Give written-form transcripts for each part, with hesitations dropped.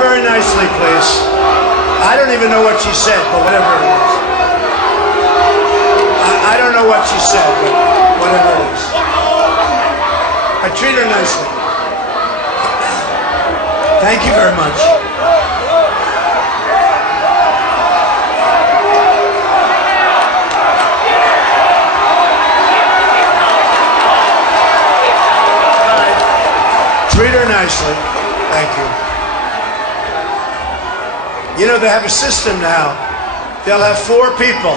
very nicely, please. I don't even know what she said, but whatever it is. I don't know what she said, but whatever it is. I treat her nicely. Thank you very much. Treat her nicely. Thank you. You know, they have a system now. They'll have 4 people.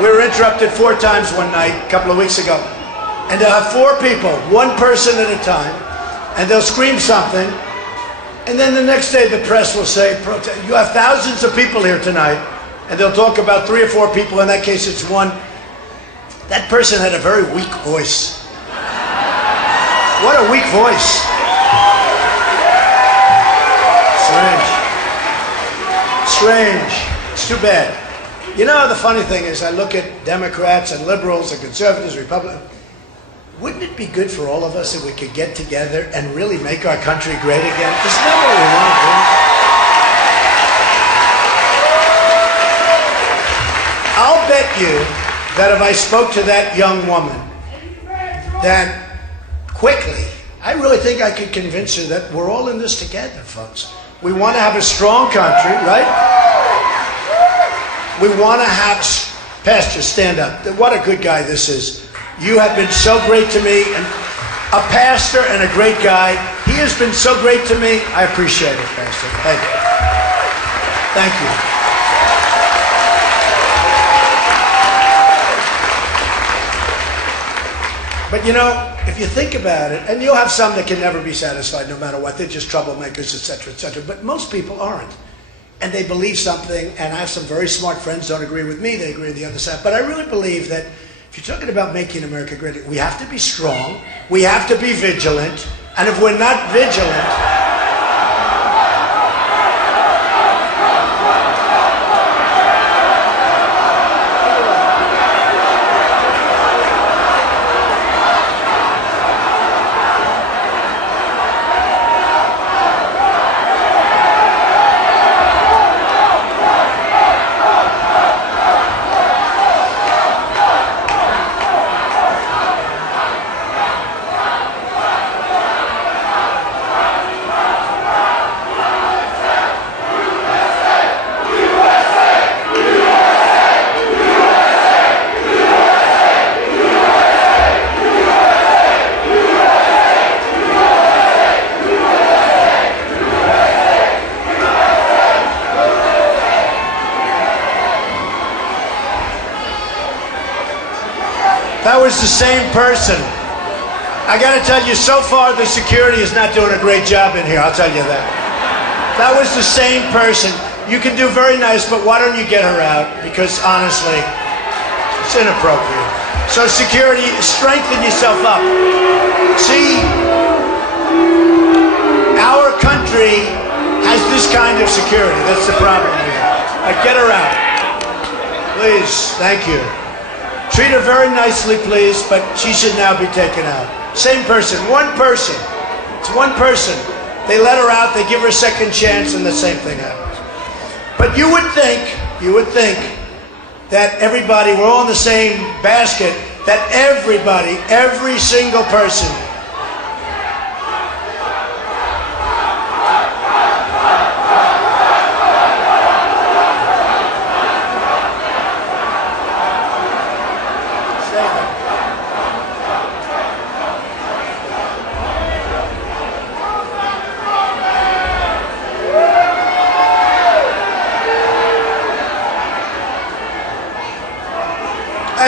We were interrupted 4 times one night a couple of weeks ago. And they'll have 4 people, 1 person at a time, and they'll scream something. And then the next day the press will say, you have thousands of people here tonight. And they'll talk about 3 or 4 people. In that case, it's 1. That person had a very weak voice. What a weak voice. Strange. It's too bad. You know, the funny thing is, I look at Democrats and liberals and conservatives, Republicans. Wouldn't it be good for all of us if we could get together and really make our country great again? Isn't that what we want to do? I'll bet you that if I spoke to that young woman, that quickly, I really think I could convince her that we're all in this together, folks. We want to have a strong country, right? We want to have... Pastor, stand up. What a good guy this is. You have been so great to me, and a pastor and a great guy. He has been so great to me. I appreciate it, Pastor. Thank you. Thank you. But you know, if you think about it, and you'll have some that can never be satisfied no matter what. They're just troublemakers, etc., etc. But most people aren't. And they believe something, and I have some very smart friends don't agree with me. They agree with the other side. But I really believe that if you're talking about making America great, we have to be strong. We have to be vigilant. And if we're not vigilant... That was the same person. I got to tell you, so far the security is not doing a great job in here, I'll tell you that. That was the same person. You can do very nice, but why don't you get her out? Because honestly, it's inappropriate. So security, strengthen yourself up. See, our country has this kind of security. That's the problem here. Get her out. Please, thank you. Treat her very nicely, please, but she should now be taken out. Same person, 1 person. It's 1 person. They let her out, they give her a second chance, and the same thing happens. But you would think that everybody, we're all in the same basket, that everybody, every single person,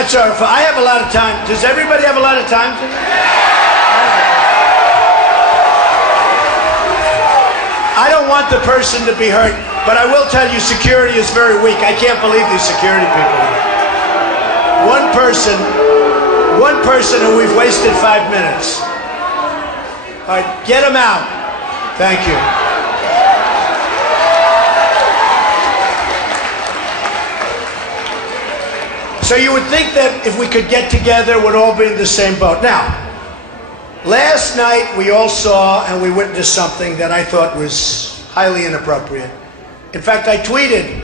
that's all right. I have a lot of time. Does everybody have a lot of time today? I don't want the person to be hurt, but I will tell you security is very weak. I can't believe these security people. 1 person, and we've wasted 5 minutes. All right, get them out. Thank you. So you would think that if we could get together, we'd all be in the same boat. Now, last night we all saw and we witnessed something that I thought was highly inappropriate. In fact, I tweeted,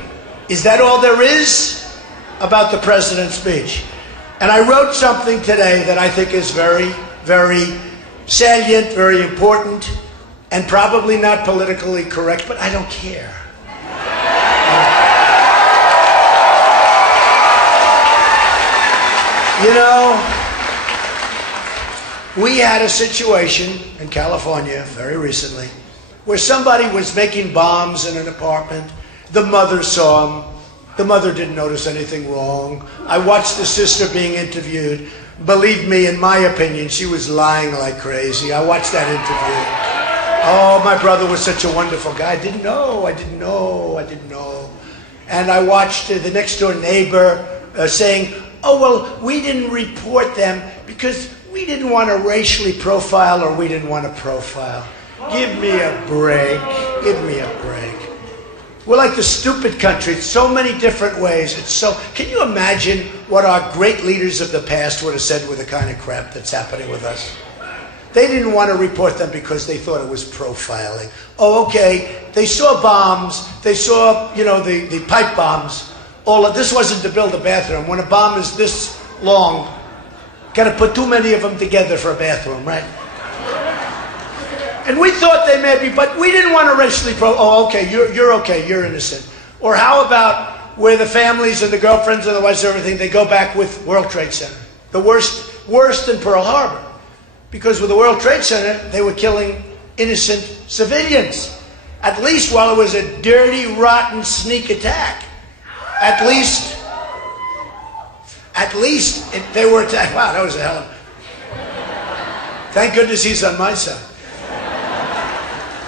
"Is that all there is about the president's speech?" And I wrote something today that I think is very, very salient, very important, and probably not politically correct, but I don't care. You know, we had a situation in California very recently where somebody was making bombs in an apartment. The mother saw him. The mother didn't notice anything wrong. I watched the sister being interviewed. Believe me, in my opinion, she was lying like crazy. I watched that interview. Oh, my brother was such a wonderful guy. I didn't know. And I watched the next door neighbor saying, "Oh, well, we didn't report them because we didn't want to racially profile or we didn't want to profile." Give me a break. Give me a break. We're like the stupid country. It's so many different ways. Can you imagine what our great leaders of the past would have said with the kind of crap that's happening with us? They didn't want to report them because they thought it was profiling. Oh, okay. They saw bombs. They saw, the pipe bombs. This wasn't to build a bathroom. When a bomb is this long, got to put too many of them together for a bathroom, right? And we thought they may be, but we didn't want to racially oh, okay, you're okay, you're innocent. Or how about where the families and the girlfriends and the wives and everything, they go back with World Trade Center. The worst than Pearl Harbor. Because with the World Trade Center, they were killing innocent civilians. At least while it was a dirty, rotten, sneak attack. At least they were attacked. Wow, that was a hell of... Thank goodness he's on my side.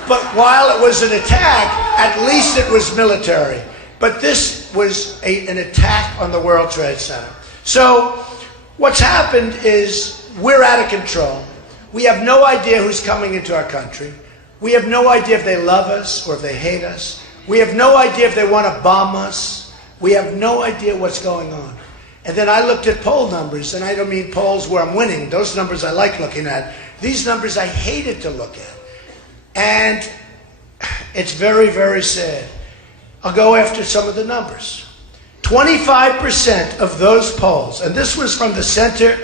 But while it was an attack, at least it was military. But this was an attack on the World Trade Center. So what's happened is we're out of control. We have no idea who's coming into our country. We have no idea if they love us or if they hate us. We have no idea if they want to bomb us. We have no idea what's going on. And then I looked at poll numbers, and I don't mean polls where I'm winning. Those numbers I like looking at. These numbers I hated to look at. And it's very, very sad. I'll go after some of the numbers. 25% of those polls, and this was from the Center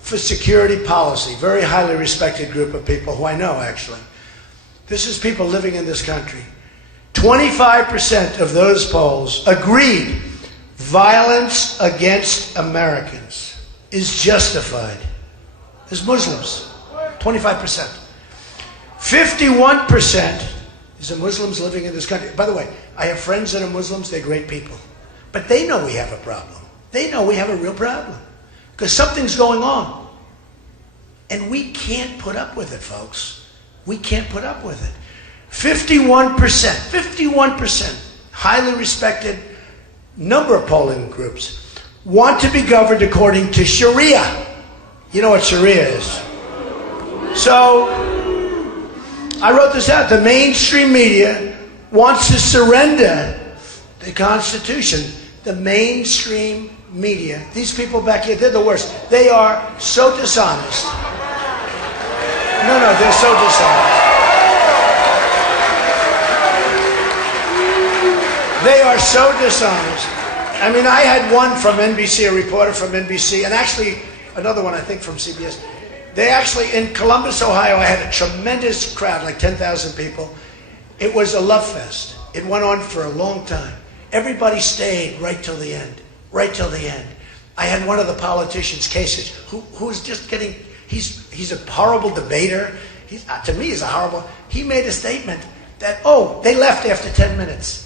for Security Policy, very highly respected group of people who I know, actually. This is people living in this country. 25% of those polls agreed violence against Americans is justified. As Muslims, 25%. 51% is the Muslims living in this country. By the way, I have friends that are Muslims. They're great people. But they know we have a problem. They know we have a real problem. Because something's going on. And we can't put up with it, folks. We can't put up with it. 51%, highly respected number of polling groups, want to be governed according to Sharia. You know what Sharia is. So, I wrote this out. The mainstream media wants to surrender the Constitution. The mainstream media. These people back here, they're the worst. They are so dishonest. No, they're so dishonest. They are so dishonest. I mean, I had one from NBC, a reporter from NBC, and actually another one, I think, from CBS. They actually, in Columbus, Ohio, I had a tremendous crowd, like 10,000 people. It was a love fest. It went on for a long time. Everybody stayed right till the end. Right till the end. I had one of the politicians, Kasich, who's just getting, he's a horrible debater. To me, he's a horrible, he made a statement that, they left after 10 minutes.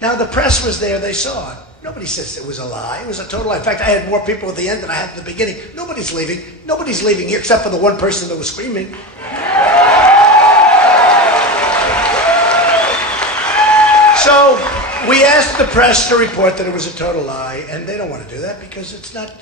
Now, the press was there, they saw it. Nobody says it was a lie. It was a total lie. In fact, I had more people at the end than I had at the beginning. Nobody's leaving. Nobody's leaving here except for the one person that was screaming. So we asked the press to report that it was a total lie, and they don't want to do that because it's not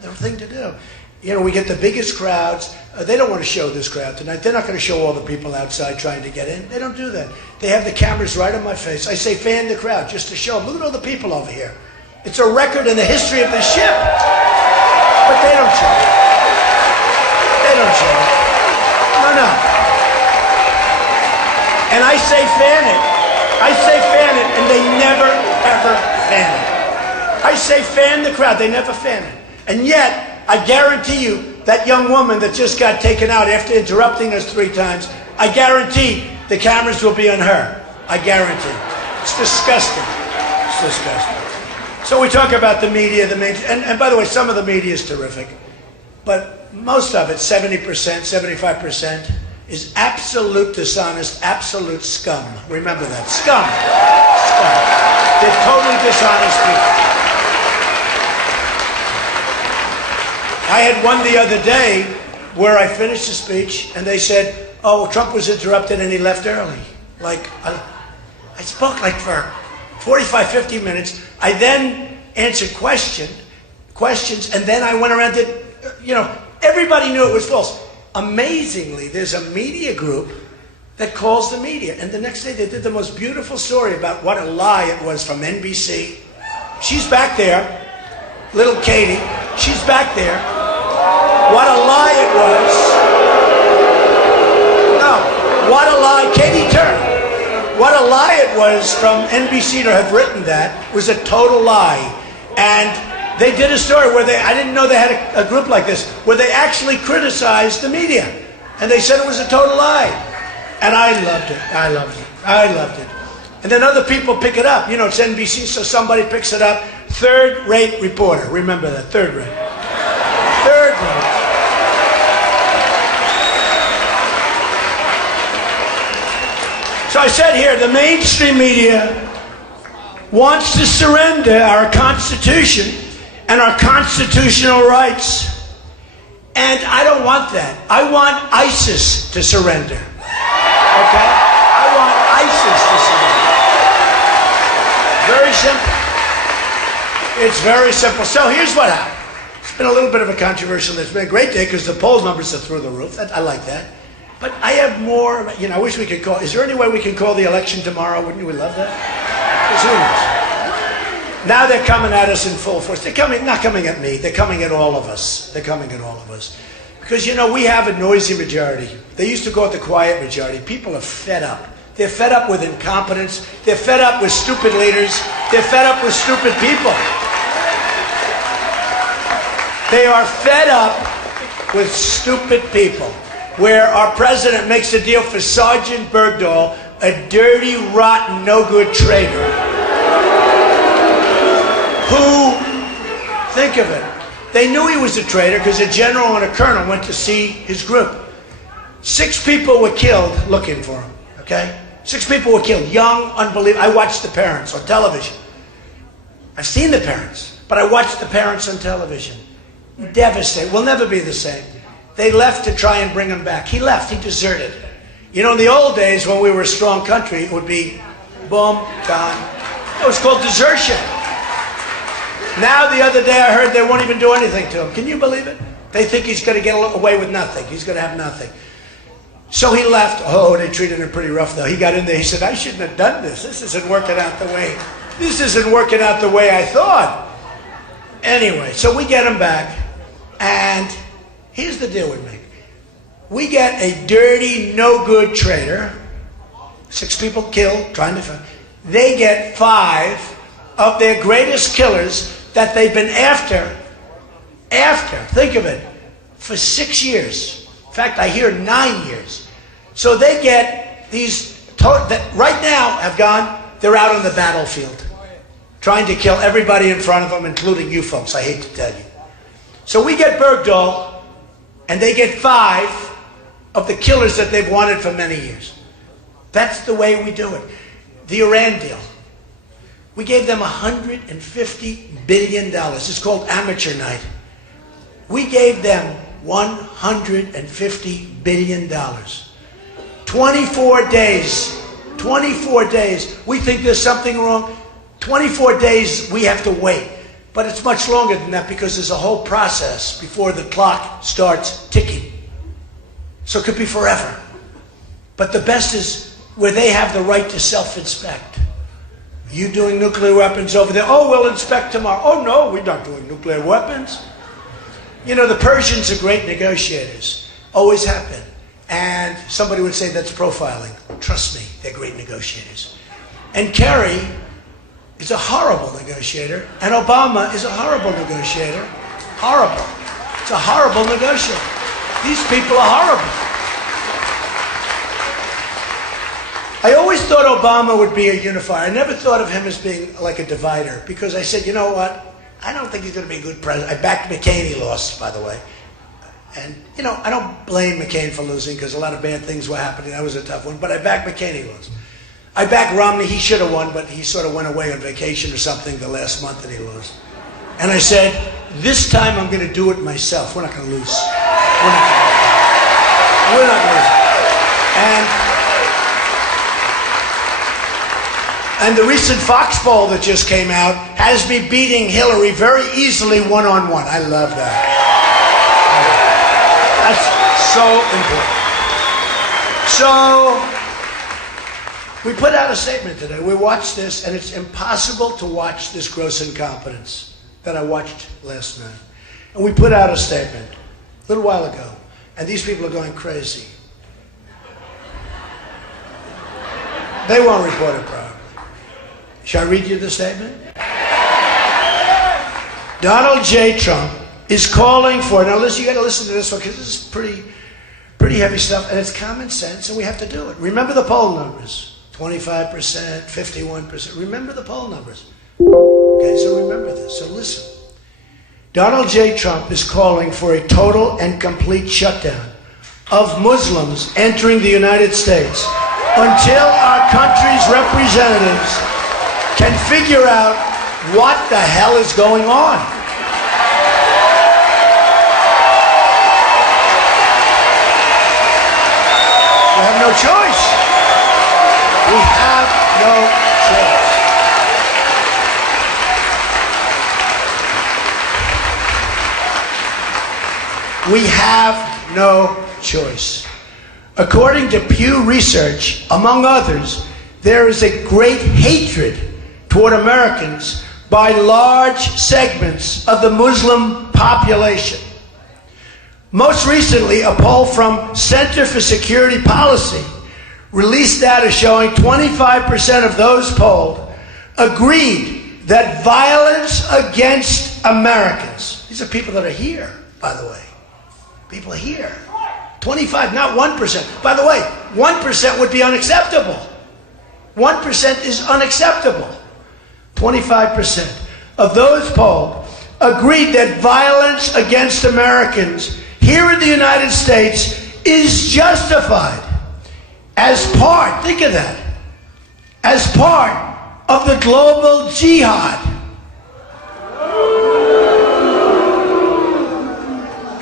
their thing to do. You know, we get the biggest crowds. They don't want to show this crowd tonight. They're not going to show all the people outside trying to get in. They don't do that. They have the cameras right on my face. I say, fan the crowd, just to show them. Look at all the people over here. It's a record in the history of the ship. But they don't show it. They don't show it. No. And I say, fan it. I say fan it, and they never, ever fan it. I say fan the crowd, they never fan it. And yet, I guarantee you, that young woman that just got taken out after interrupting us 3 times, I guarantee the cameras will be on her. I guarantee. It's disgusting. It's disgusting. So we talk about the media, and by the way, some of the media is terrific, but most of it, 70%, 75%, is absolute dishonest, absolute scum. Remember that. Scum. Scum. They're totally dishonest people. I had one the other day where I finished the speech and they said, oh, Trump was interrupted and he left early. Like, I spoke like for 45, 50 minutes. I then answered questions, and then I went around to, everybody knew it was false. Amazingly, there's a media group that calls the media. And the next day they did the most beautiful story about what a lie it was from NBC. She's back there, little Katie. She's back there. What a lie it was. No, what a lie. Katie Turner. What a lie it was from NBC to have written that was a total lie. And they did a story where I didn't know they had a group like this, where they actually criticized the media. And they said it was a total lie. And I loved it. I loved it. I loved it. And then other people pick it up. It's NBC, so somebody picks it up. Third-rate reporter. Remember that, third-rate. Third-rate. So I said here, the mainstream media wants to surrender our Constitution and our constitutional rights. And I don't want that. I want ISIS to surrender. Okay? I want ISIS to surrender. Very simple. It's very simple. So here's what happened. It's been a little bit of a controversial day. It's been a great day because the poll numbers are through the roof. I like that. But I have more, I wish we could call. Is there any way we can call the election tomorrow? Wouldn't you love that? Now they're coming at us in full force. They're not coming at me. They're coming at all of us. They're coming at all of us. Because, we have a noisy majority. They used to call it the quiet majority. People are fed up. They're fed up with incompetence. They're fed up with stupid leaders. They're fed up with stupid people. They are fed up with stupid people. Where our president makes a deal for Sergeant Bergdahl, a dirty, rotten, no-good traitor, who, think of it, they knew he was a traitor because a general and a colonel went to see his group. 6 people were killed looking for him, okay? 6 people were killed, young, unbelievable. I watched the parents on television. I've seen the parents, but I watched the parents on television. Devastated. We'll never be the same. They left to try and bring him back. He left. He deserted. In the old days when we were a strong country, it would be boom, gone. It was called desertion. Now, the other day I heard they won't even do anything to him. Can you believe it? They think he's going to get away with nothing. He's going to have nothing. So he left. Oh, they treated him pretty rough, though. He got in there. He said, I shouldn't have done this. This isn't working out the way I thought. Anyway, so we get him back, and here's the deal we make. We get a dirty, no-good traitor, 6 people killed, trying to find. They get 5 of their greatest killers that they've been after, think of it, for 6 years. In fact, I hear 9 years. So they get these, that right now have gone, they're out on the battlefield, trying to kill everybody in front of them, including you folks, I hate to tell you. So we get Bergdahl, and they get 5 of the killers that they've wanted for many years. That's the way we do it. The Iran deal. We gave them $150 billion. It's called amateur night. We gave them $150 billion. 24 days. 24 days. We think there's something wrong. 24 days we have to wait. But it's much longer than that because there's a whole process before the clock starts ticking. So it could be forever. But the best is where they have the right to self-inspect. Are you doing nuclear weapons over there? Oh, we'll inspect tomorrow. Oh, no, we're not doing nuclear weapons. The Persians are great negotiators. Always have been. And somebody would say that's profiling. Trust me, they're great negotiators. And Kerry is a horrible negotiator, and Obama is a horrible negotiator. Horrible. It's a horrible negotiator. These people are horrible. I always thought Obama would be a unifier. I never thought of him as being like a divider, because I said, you know what? I don't think he's going to be a good president. I backed McCain. He lost, by the way. And, you know, I don't blame McCain for losing, because a lot of bad things were happening. That was a tough one. But I backed McCain. He lost. I backed Romney. He should have won, but he sort of went away on vacation or something the last month and he lost. And I said, this time I'm going to do it myself. We're not going to lose. We're not going to lose. And the recent Fox poll that just came out has me beating Hillary very easily one-on-one. I love that. That's so important. So, we put out a statement today. We watched this, and it's impossible to watch this gross incompetence that I watched last night. And we put out a statement a little while ago, and these people are going crazy. They won't report it properly. Shall I read you the statement? Donald J. Trump is calling for, now listen, you got to listen to this one, because this is pretty heavy stuff, and it's common sense, and we have to do it. Remember the poll numbers. 25%, 51%. Remember the poll numbers. Okay, so remember this. So listen. Donald J. Trump is calling for a total and complete shutdown of Muslims entering the United States until our country's representatives can figure out what the hell is going on. We have no choice. We have no choice. We have no choice. According to Pew Research, among others, there is a great hatred toward Americans by large segments of the Muslim population. Most recently, a poll from Center for Security Policy released data showing 25% of those polled agreed that violence against Americans, these are people that are here, by the way, people are here, 25, not 1%. By the way, 1% would be unacceptable. 1% is unacceptable. 25% of those polled agreed that violence against Americans here in the United States is justified as part, think of that, as part of the global jihad.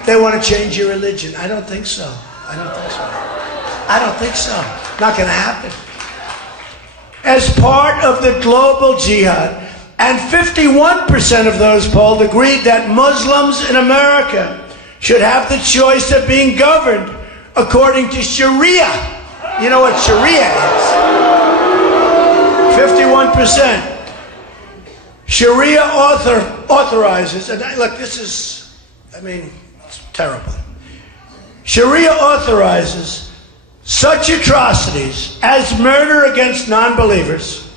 They want to change your religion. I don't think so. I don't think so. I don't think so. Not going to happen. As part of the global jihad, and 51% of those polled agreed that Muslims in America should have the choice of being governed according to Sharia. You know what Sharia is? 51%. Sharia authorizes, and look, this is, I mean, it's terrible. Sharia authorizes such atrocities as murder against non-believers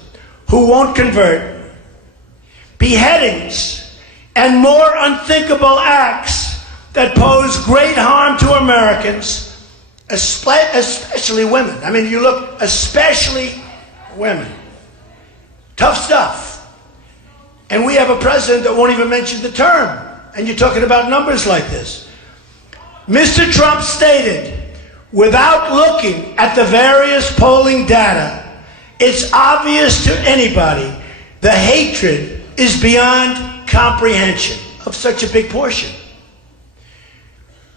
who won't convert, beheadings, and more unthinkable acts that pose great harm to Americans, especially women. I mean, you look, especially women. Tough stuff. And we have a president that won't even mention the term. And you're talking about numbers like this. Mr. Trump stated, without looking at the various polling data, it's obvious to anybody the hatred is beyond comprehension of such a big portion.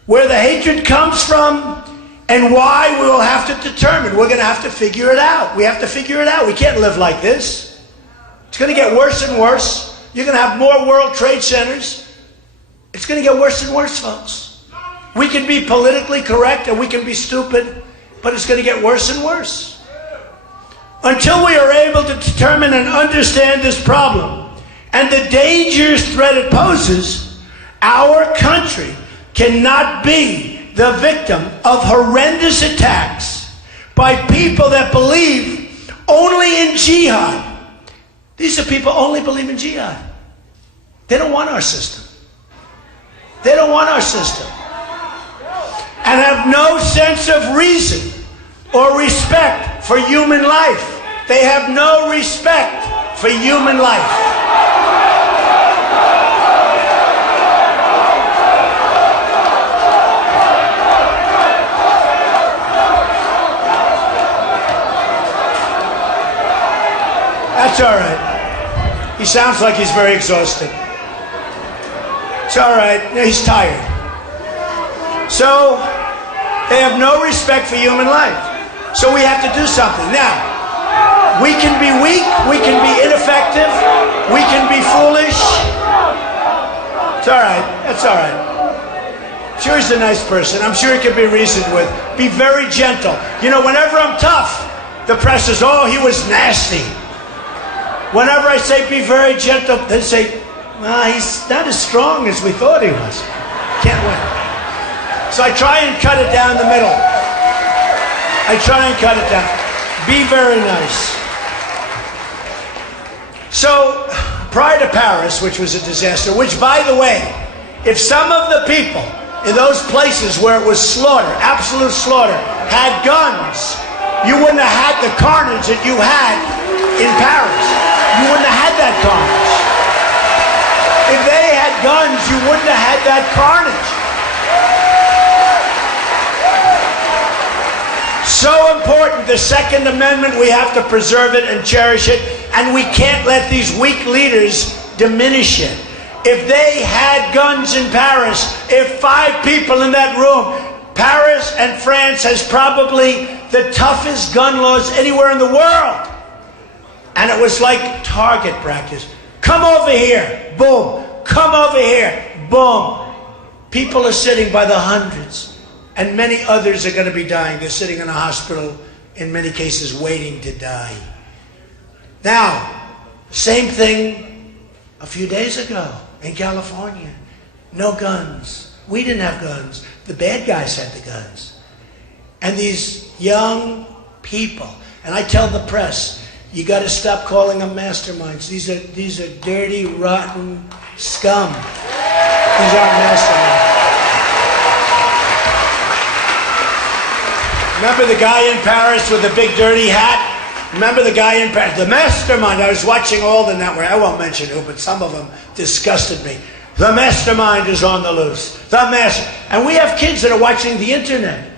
Where the hatred comes from and why, we will have to determine. We're going to have to figure it out. We have to figure it out. We can't live like this. It's going to get worse and worse. You're going to have more World Trade Centers. It's going to get worse and worse, folks. We can be politically correct and we can be stupid, but it's going to get worse and worse. Until we are able to determine and understand this problem and the dangerous threat it poses, our country cannot be the victim of horrendous attacks by people that believe only in in jihad. These are people who only believe in jihad. They don't want our system. They don't want our system. And have no sense of reason or respect for human life. They have no respect for human life. That's all right. He sounds like he's very exhausted. It's all right. He's tired. So, they have no respect for human life. So we have to do something. Now, we can be weak, we can be ineffective, we can be foolish. It's all right. That's all right. Sure, he's a nice person. I'm sure he can be reasoned with. Be very gentle. You know, whenever I'm tough, the press says, oh, he was nasty. Whenever I say be very gentle, they say, well, he's not as strong as we thought he was. Can't win. So I try and cut it down the middle. I try and cut it down. Be very nice. So, prior to Paris, which was a disaster, which, by the way, if some of the people in those places where it was slaughter, absolute slaughter, had guns, you wouldn't have had the carnage that you had in Paris. You wouldn't have had that carnage. If they had guns, you wouldn't have had that carnage. So important, the Second Amendment, we have to preserve it and cherish it, and we can't let these weak leaders diminish it. If they had guns in Paris, if 5 people in that room, Paris and France has probably the toughest gun laws anywhere in the world. And it was like target practice. Come over here, boom. Come over here, boom. People are sitting by the hundreds, and many others are going to be dying. They're sitting in a hospital, in many cases, waiting to die. Now, same thing a few days ago in California. No guns. We didn't have guns. The bad guys had the guns. And these young people, and I tell the press, you got to stop calling them masterminds. These are dirty, rotten scum. These aren't masterminds. Remember the guy in Paris with the big dirty hat? Remember the guy in Paris? The mastermind. I was watching all the network. I won't mention who, but some of them disgusted me. The mastermind is on the loose. The master. And we have kids that are watching the internet,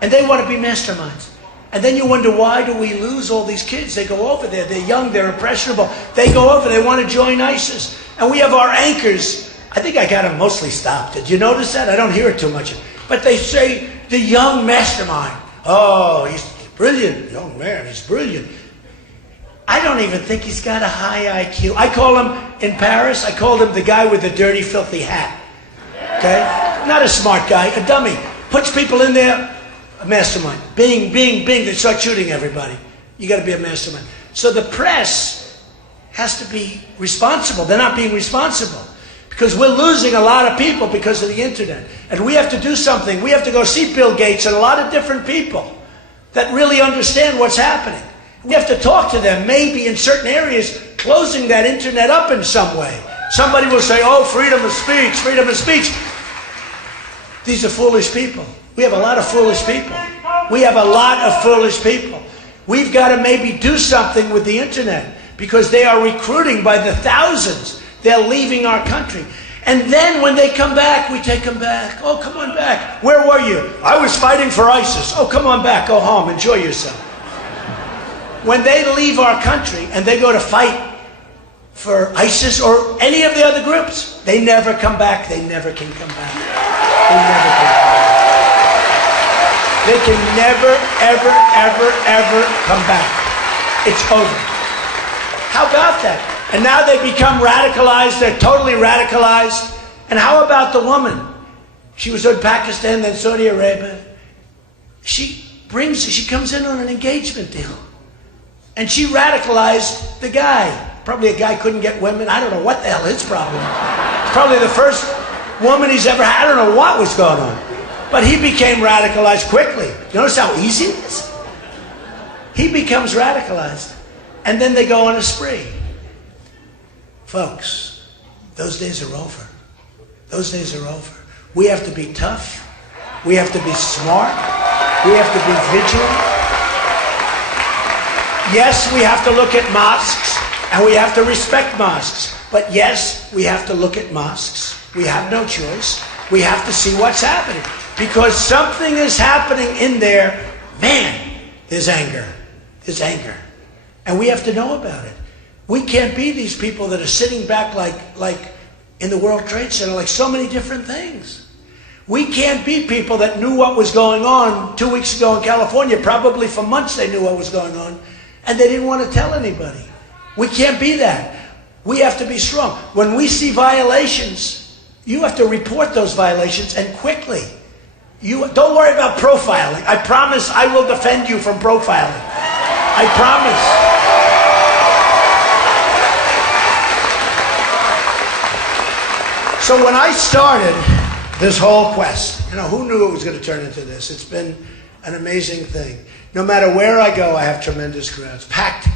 and they want to be masterminds. And then you wonder, why do we lose all these kids? They go over there. They're young. They're impressionable. They go over. They want to join ISIS. And we have our anchors. I think I got them mostly stopped. Did you notice that? I don't hear it too much. But they say, the young mastermind. Oh, he's brilliant. Young man, he's brilliant. I don't even think he's got a high IQ. I call him, in Paris, I called him the guy with the dirty, filthy hat. Okay? Not a smart guy, a dummy. Puts people in there, a mastermind. Bing, bing, bing. They start shooting everybody. You got to be a mastermind. So the press has to be responsible. They're not being responsible because we're losing a lot of people because of the internet. And we have to do something. We have to go see Bill Gates and a lot of different people that really understand what's happening. We have to talk to them, maybe in certain areas, closing that internet up in some way. Somebody will say, oh, freedom of speech, freedom of speech. These are foolish people. We have a lot of foolish people. We have a lot of foolish people. We've got to maybe do something with the internet because they are recruiting by the thousands. They're leaving our country. And then when they come back, we take them back. Oh, come on back. Where were you? I was fighting for ISIS. Oh, come on back. Go home. Enjoy yourself. When they leave our country and they go to fight for ISIS or any of the other groups, they never come back. They never can come back. They never can come back. They can never, ever, ever, ever come back. It's over. How about that? And now they become radicalized. They're totally radicalized. And how about the woman? She was in Pakistan, then Saudi Arabia. She comes in on an engagement deal. And she radicalized the guy. Probably a guy couldn't get women. I don't know what the hell his problem was. It's probably the first woman he's ever had. I don't know what was going on. But he became radicalized quickly. You notice how easy it is? He becomes radicalized. and then they go on a spree. Folks, those days are over. Those days are over. We have to be tough. We have to be smart. We have to be vigilant. Yes, we have to look at mosques, and we have to respect mosques. But yes, we have to look at mosques. We have no choice. We have to see what's happening. Because something is happening in there. Man, there's anger. There's anger. And we have to know about it. We can't be these people that are sitting back like in the World Trade Center, like so many different things. We can't be people that knew what was going on 2 weeks ago in California. Probably for months they knew what was going on, and they didn't want to tell anybody. We can't be that. We have to be strong. When we see violations, you have to report those violations, and quickly. You don't worry about profiling. I promise I will defend you from profiling. I promise. So when I started this whole quest, who knew it was going to turn into this? It's been an amazing thing. No matter where I go, I have tremendous crowds, packed.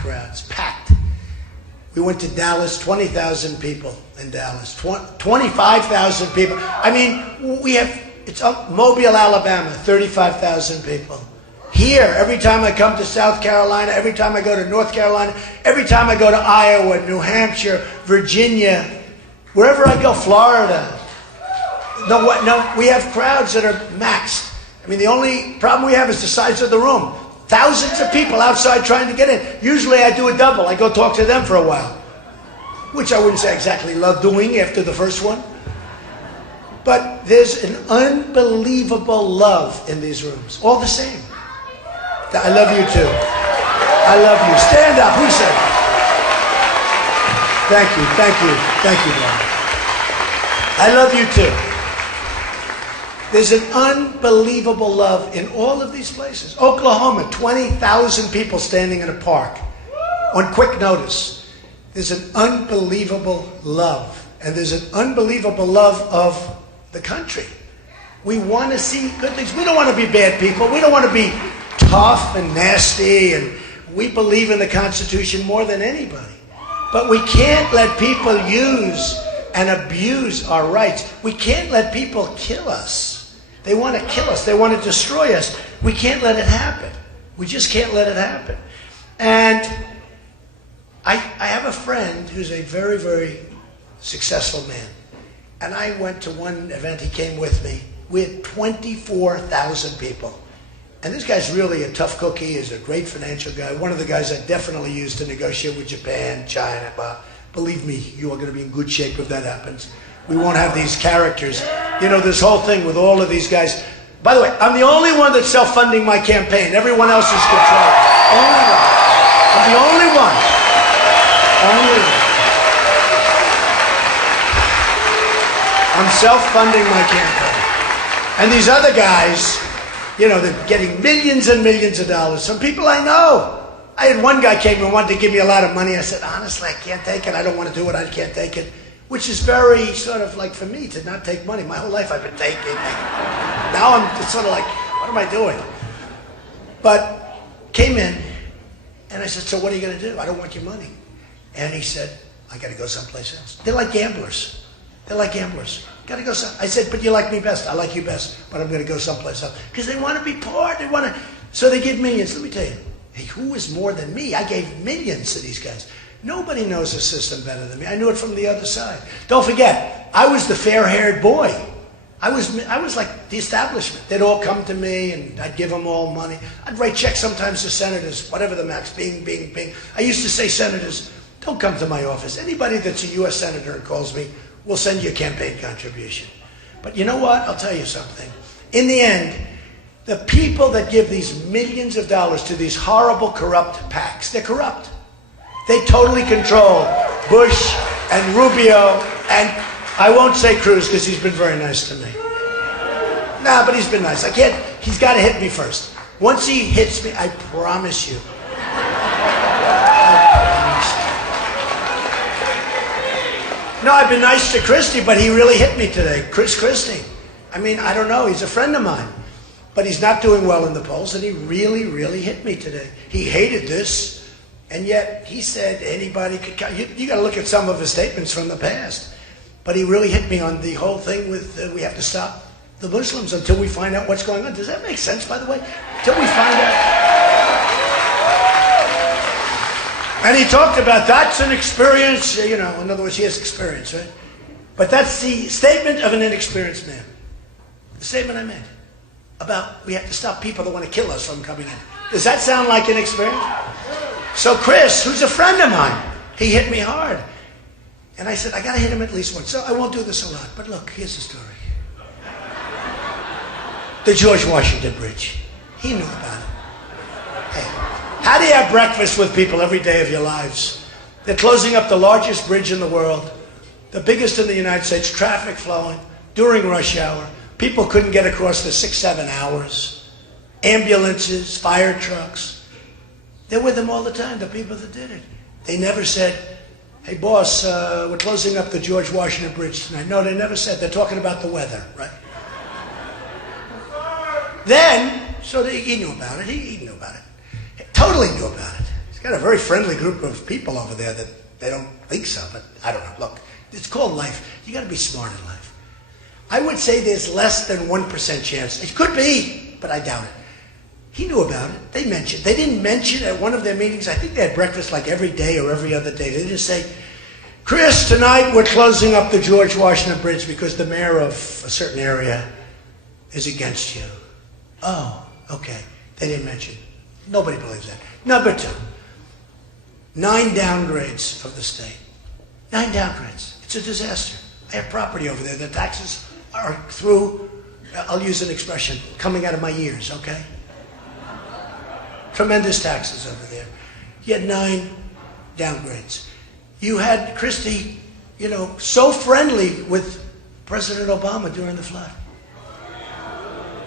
We went to Dallas, 20,000 people in Dallas, 25,000 people. I mean, it's up Mobile, Alabama, 35,000 people. Here, every time I come to South Carolina, every time I go to North Carolina, every time I go to Iowa, New Hampshire, Virginia, wherever I go, Florida. No, we have crowds that are maxed. I mean, the only problem we have is the size of the room. Thousands of people outside trying to get in. Usually I do a double. I go talk to them for a while, which I wouldn't say exactly love doing after the first one. But there's an unbelievable love in these rooms. All the same. I love you too. I love you. Stand up. Who said it? Thank you, Bob. I love you too. There's an unbelievable love in all of these places. Oklahoma, 20,000 people standing in a park on quick notice. There's an unbelievable love. And there's an unbelievable love of the country. We want to see good things. We don't want to be bad people. We don't want to be tough and nasty. And we believe in the Constitution more than anybody. But we can't let people use and abuse our rights. We can't let people kill us. They want to kill us. They want to destroy us. We can't let it happen. We just can't let it happen. And I have a friend who's a very, very successful man. And I went to one event, he came with me. We had 24,000 people. And this guy's really a tough cookie. He's a great financial guy. One of the guys I definitely used to negotiate with Japan, China. Believe me, you are going to be in good shape if that happens. We won't have these characters. This whole thing with all of these guys. By the way, I'm the only one that's self-funding my campaign. Everyone else is controlled. Only one. I'm the only one. Only one. I'm self-funding my campaign. And these other guys, they're getting millions and millions of dollars. Some people I know. I had one guy came and wanted to give me a lot of money. I said, honestly, I can't take it. I don't want to do it. I can't take it. Which is very sort of like for me to not take money. My whole life I've been taking. Now I'm sort of like, what am I doing? But came in and I said, so what are you going to do? I don't want your money. And he said, I got to go someplace else. They're like gamblers. Got to go some. I said, but you like me best. I like you best, but I'm going to go someplace else. Because they want to be part. So they give millions. Let me tell you, hey, who is more than me? I gave millions to these guys. Nobody knows the system better than me. I knew it from the other side. Don't forget, I was the fair-haired boy. I was like the establishment. They'd all come to me, and I'd give them all money. I'd write checks sometimes to senators, whatever the max, bing, bing, bing. I used to say, senators, don't come to my office. Anybody that's a U.S. senator and calls me, we'll send you a campaign contribution. But you know what? I'll tell you something. In the end, the people that give these millions of dollars to these horrible, corrupt PACs, they're corrupt. They totally control Bush and Rubio, and I won't say Cruz because he's been very nice to me. Nah, but he's been nice. He's got to hit me first. Once he hits me, I promise you. No, I've been nice to Christie, but he really hit me today. Chris Christie. I mean, I don't know. He's a friend of mine. But he's not doing well in the polls, and he really, really hit me today. He hated this. And yet he said anybody could come. You got to look at some of his statements from the past. But he really hit me on the whole thing with we have to stop the Muslims until we find out what's going on. Does that make sense, by the way? Until we find out. And he talked about that's an experience, in other words, he has experience, right? But that's the statement of an inexperienced man. The statement I made about we have to stop people that want to kill us from coming in. Does that sound like an experience? So Chris, who's a friend of mine, he hit me hard. And I said, I got to hit him at least once. So I won't do this a lot, but look, here's the story. The George Washington Bridge. He knew about it. Hey, how do you have breakfast with people every day of your lives? They're closing up the largest bridge in the world, the biggest in the United States, traffic flowing during rush hour. People couldn't get across for 6-7 hours. Ambulances, fire trucks. They're with them all the time, the people that did it. They never said, hey, boss, we're closing up the George Washington Bridge tonight. No, they never said. They're talking about the weather, right? Then, so he knew about it. He knew about it. He totally knew about it. He's got a very friendly group of people over there that they don't think so, but I don't know. Look, it's called life. You got to be smart in life. I would say there's less than 1% chance. It could be, but I doubt it. He knew about it. They didn't mention at one of their meetings, I think they had breakfast like every day or every other day. They didn't say, Chris, tonight we're closing up the George Washington Bridge because the mayor of a certain area is against you. Oh, okay. They didn't mention. Nobody believes that. Number 2, 9 downgrades of the state. 9 downgrades. It's a disaster. I have property over there. The taxes are through, I'll use an expression, coming out of my ears, okay? Tremendous taxes over there. You had 9 downgrades. You had Christie, so friendly with President Obama during the flood.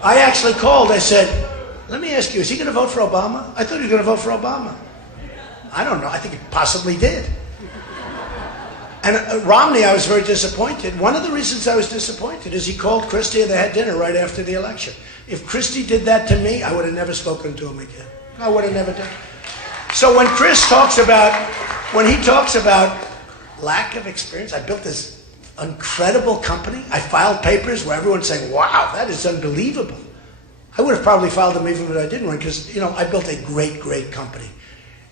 I actually called, I said, let me ask you, is he going to vote for Obama? I thought he was going to vote for Obama. I don't know, I think he possibly did. And Romney, I was very disappointed. One of the reasons I was disappointed is he called Christie and they had dinner right after the election. If Christie did that to me, I would have never spoken to him again. I would have never done. So when he talks about lack of experience, I built this incredible company. I filed papers where everyone's saying, wow, that is unbelievable. I would have probably filed them even if I didn't run because, I built a great, great company.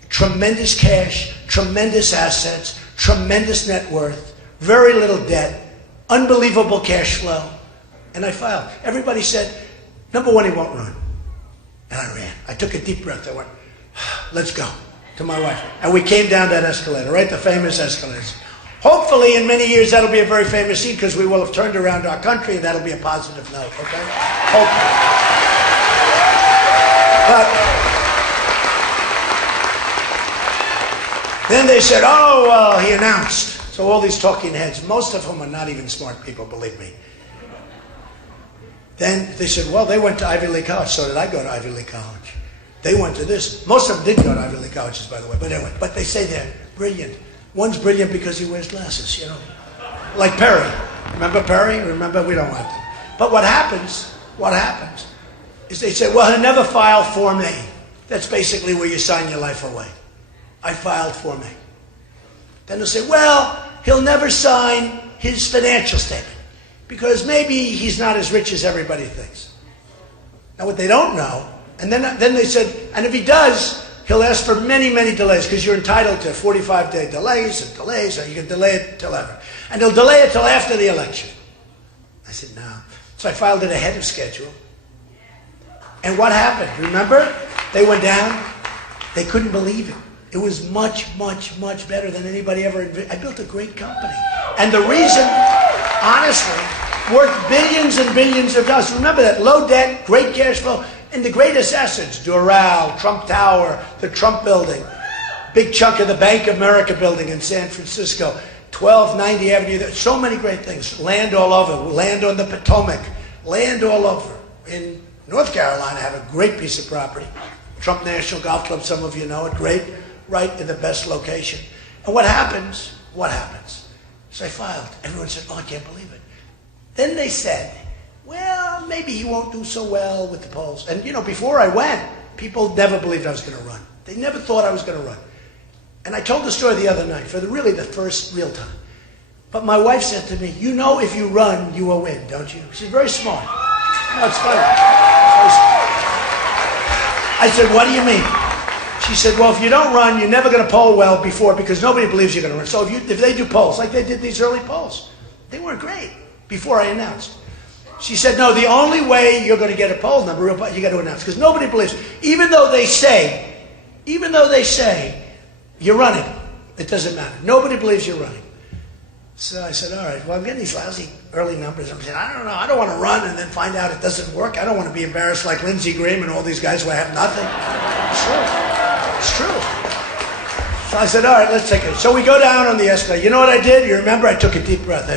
Tremendous cash, tremendous assets, tremendous net worth, very little debt, unbelievable cash flow. And I filed. Everybody said, number 1, he won't run. And I ran. I took a deep breath. I went, let's go, to my wife. And we came down that escalator, right? The famous escalators. Hopefully, in many years, that'll be a very famous scene because we will have turned around our country and that'll be a positive note, okay? Hopefully. But then they said, he announced. So all these talking heads, most of whom are not even smart people, believe me. Then they said, well, they went to Ivy League College. So did I go to Ivy League College. They went to this. Most of them did go to Ivy League colleges, by the way. But anyway, but they say they're brilliant. One's brilliant because he wears glasses, Like Perry. Remember Perry? Remember, we don't want them. But what happens is they say, well, he'll never file Form A. That's basically where you sign your life away. I filed Form A. Then they'll say, well, he'll never sign his financial statement because maybe he's not as rich as everybody thinks. Now, what they don't know, and then they said, and if he does, he'll ask for many, many delays because you're entitled to 45-day delays, and you can delay it till ever. And he'll delay it till after the election. I said, no. So I filed it ahead of schedule. And what happened? Remember? They went down. They couldn't believe it. It was much, much, much better than anybody ever envisioned. I built a great company. And the reason, honestly, worth billions and billions of dollars. Remember that, low debt, great cash flow, and the greatest assets, Doral, Trump Tower, the Trump Building, big chunk of the Bank of America building in San Francisco, 1290 Avenue, so many great things. Land all over, land on the Potomac, land all over. In North Carolina, I have a great piece of property. Trump National Golf Club, some of you know it, great, right in the best location. And what happens? So I filed. Everyone said, oh, I can't believe it. Then they said, well, maybe he won't do so well with the polls. And, before I went, people never believed I was going to run. They never thought I was going to run. And I told the story the other night, for really the first real time. But my wife said to me, you know if you run, you will win, don't you? She's very smart. No, it's funny. I said, what do you mean? She said, well, if you don't run, you're never going to poll well because nobody believes you're going to run. So if they do polls, like they did these early polls, they weren't great before I announced. She said, no, the only way you're going to get a poll number, you got to announce, because nobody believes. Even though they say you're running, it doesn't matter. Nobody believes you're running. So I said, all right, well, I'm getting these lousy early numbers. I'm saying, I don't know. I don't want to run and then find out it doesn't work. I don't want to be embarrassed like Lindsey Graham and all these guys who have nothing. It's true. So I said, all right, let's take it. So we go down on the escalator. You know what I did? You remember? I took a deep breath.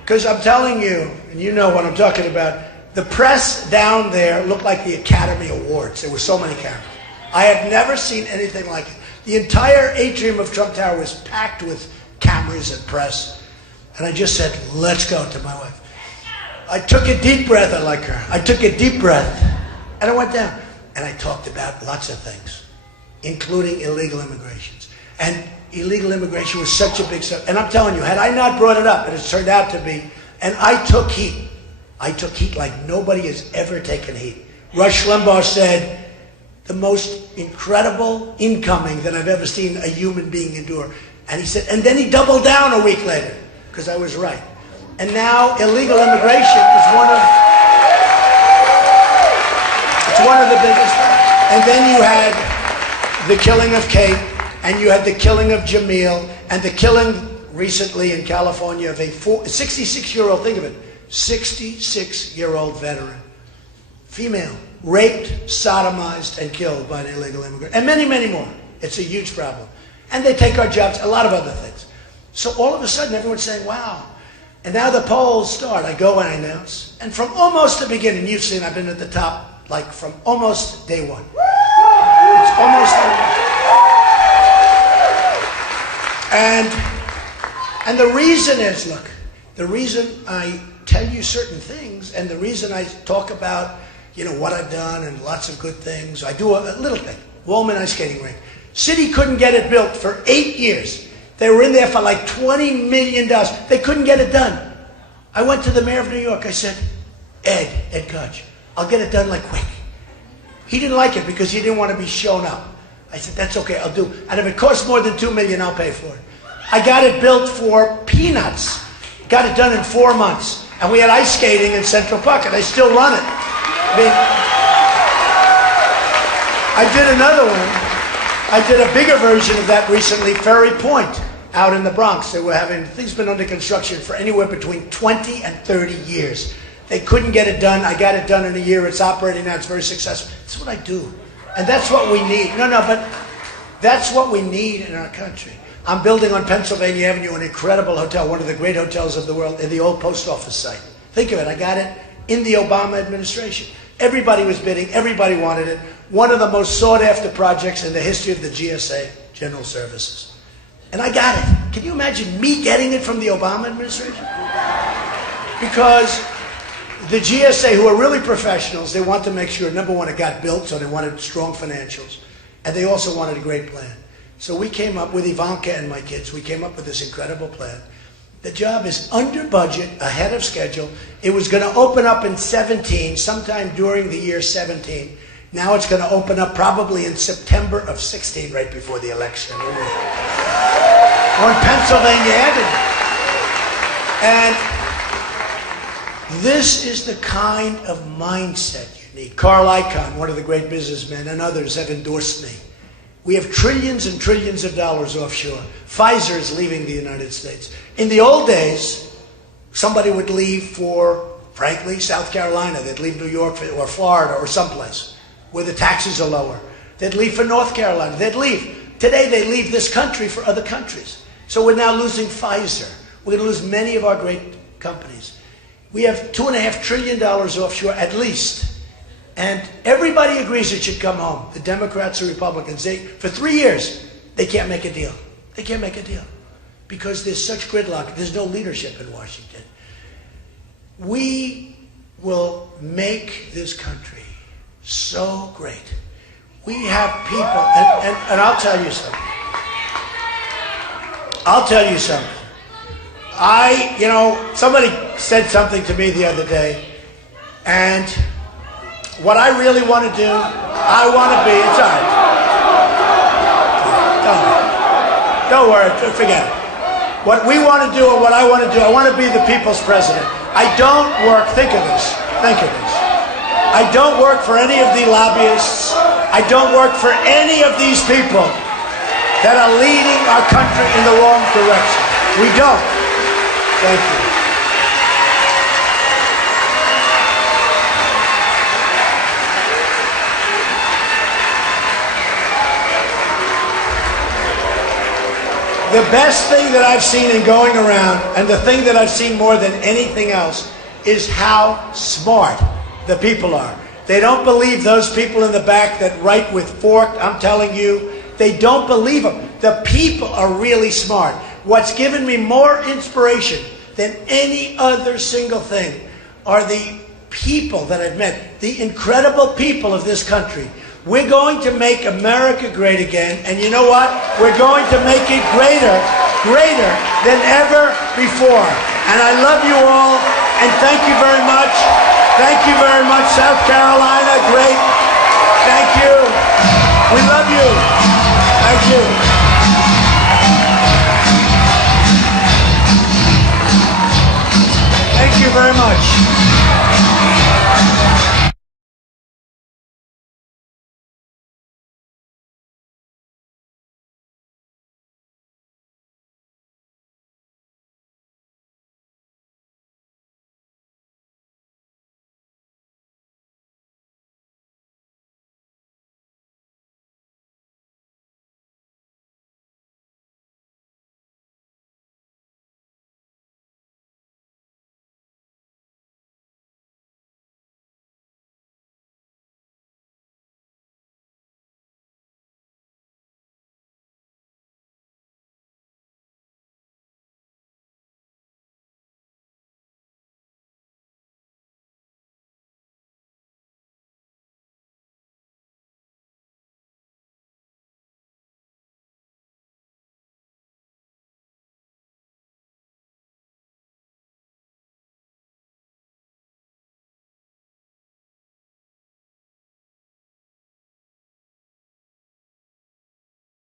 Because I'm telling you, and you know what I'm talking about, the press down there looked like the Academy Awards. There were so many cameras. I have never seen anything like it. The entire atrium of Trump Tower was packed with cameras and press. And I just said, let's go, to my wife. I took a deep breath, I like her. I took a deep breath, and I went down. And I talked about lots of things, including illegal immigrations. And illegal immigration was such a big subject. And I'm telling you, had I not brought it up, and it's turned out to be, and I took heat. I took heat like nobody has ever taken heat. Rush Limbaugh said, the most incredible incoming that I've ever seen a human being endure. And he said, and then he doubled down a week later, because I was right. And now illegal immigration is one of the biggest things. And then you had the killing of Kate, and you had the killing of Jamil, and the killing recently in California of a 66-year-old, think of it, 66-year-old veteran, female, raped, sodomized, and killed by an illegal immigrant. And many, many more. It's a huge problem. And they take our jobs, a lot of other things. So all of a sudden, everyone's saying, wow. And now the polls start. I go and I announce. And from almost the beginning, you've seen I've been at the top, like from almost day one. It's almost day one. And the reason is, look, the reason I tell you certain things, and the reason I talk about, you know, what I've done and lots of good things. I do a little thing, Woolman Ice Skating Rink. City couldn't get it built for 8 years. They were in there for like $20 million. They couldn't get it done. I went to the mayor of New York. I said, Ed Koch, I'll get it done like quick. He didn't like it because he didn't want to be shown up. I said, that's okay, I'll do. And if it costs more than $2 million, I'll pay for it. I got it built for peanuts. Got it done in 4 months. And we had ice skating in Central Park, and I still run it. I mean, I did another one. I did a bigger version of that recently, Ferry Point, out in the Bronx. They were having, things been under construction for anywhere between 20 and 30 years. They couldn't get it done. I got it done in a year. It's operating now. It's very successful. That's what I do. And that's what we need. But that's what we need in our country. I'm building on Pennsylvania Avenue an incredible hotel, one of the great hotels of the world, in the old post office site. Think of it. I got it in the Obama administration. Everybody was bidding. Everybody wanted it. One of the most sought-after projects in the history of the GSA, General Services. And I got it. Can you imagine me getting it from the Obama administration? Because the GSA, who are really professionals, they want to make sure, number one, it got built, so they wanted strong financials. And they also wanted a great plan. So we came up with Ivanka and my kids, we came up with this incredible plan. The job is under budget, ahead of schedule. It was going to open up in 17, sometime during the year 17. Now it's going to open up probably in September of 16, right before the election. On Pennsylvania Avenue. And this is the kind of mindset you need. Carl Icahn, one of the great businessmen, and others have endorsed me. We have trillions and trillions of dollars offshore. Pfizer is leaving the United States. In the old days, somebody would leave for, frankly, South Carolina. They'd leave New York or Florida or someplace where the taxes are lower. They'd leave for North Carolina. They'd leave. Today, they leave this country for other countries. So we're now losing Pfizer. We're going to lose many of our great companies. We have $2.5 trillion offshore at least. And everybody agrees it should come home. The Democrats and Republicans. For 3 years, they can't make a deal. They can't make a deal. Because there's such gridlock. There's no leadership in Washington. We will make this country so great. We have people, and I'll tell you something. I'll tell you something. Somebody said something to me the other day, and what I really want to do, I want to be, it's all right. Don't worry, forget it. What we want to do and what I want to do, I want to be the people's president. I don't work, think of this. I don't work for any of the lobbyists. I don't work for any of these people that are leading our country in the wrong direction. We don't. Thank you. The best thing that I've seen in going around, and the thing that I've seen more than anything else, is how smart the people are. They don't believe those people in the back that write with fork. I'm telling you, they don't believe them. The people are really smart. What's given me more inspiration than any other single thing are the people that I've met, the incredible people of this country. We're going to make America great again, and you know what? We're going to make it greater than ever before. And I love you all, and thank you very much. Thank you very much, South Carolina. Great. Thank you. We love you. Thank you. Thank you very much.